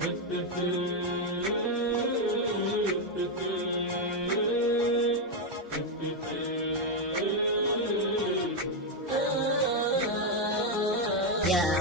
يا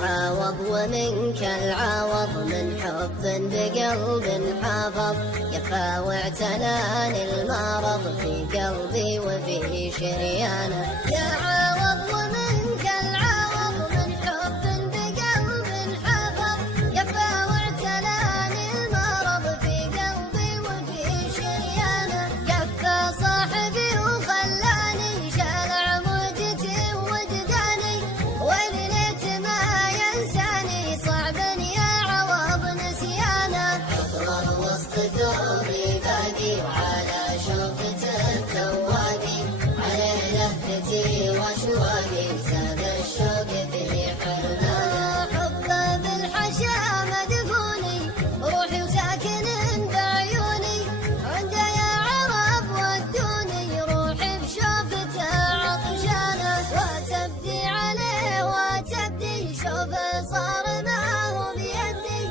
عوض ومنك العوض، من حب بقلب حافظ، يفا واعتنان المرض في قلبي وفي شريانه. يا عوض ومنك العوض، من حب بقلب حافظ، يفا واعتنان المرض في قلبي وفي شريانه. كفى صاحبي وخلاني شال عمودتي ووجداني، وليت ما ينساني صعب يا عوض نسيانه. اضرب وسط ثوبي باقي، وعلى شوفته تواقي، على لهفتي واشواقي زاد الشوق في حرمانه. حبه بالحشا مدفوني، روحي وساكن بعيوني، عنده يا عرب ودوني، روحي بشوفته عطشانه. وتبدي عليه وتبدي، شوفه صار ما هو بيدي،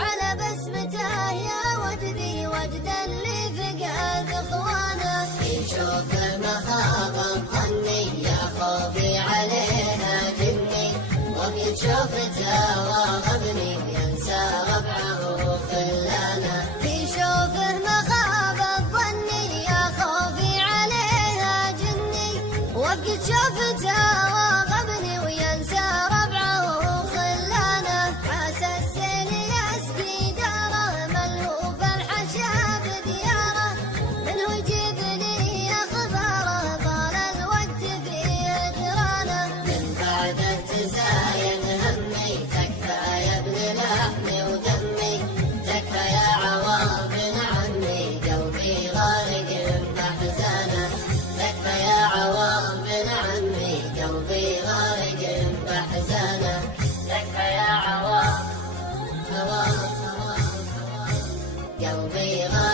على بسمته يا وجدي، وجد اللي فقد اخوانه. يشوفه مخاض ظني، يا خوفي عليها جني، وفي شوفته واغبني، ينسى ربعه وخلانه. يشوفه مخاض ظني، يا خوفي عليها جني، وفي شوفته واغبني، وينسى ربعه وخلانه. عسى السيل يسقي داره، ملهوف الحشا بدياره، منه يجيب لي اخباره، طال الوقت في هجرانه. من بعد تزايد همي، تكفى يا ابن لحمي ودمي، تكفى يا عوض بن عمي، قلبي غارق بأحزانه. تكفى يا عوض بن عمي، قلبي غارق بأحزانه. تكفى يا عوض، قلبي غارق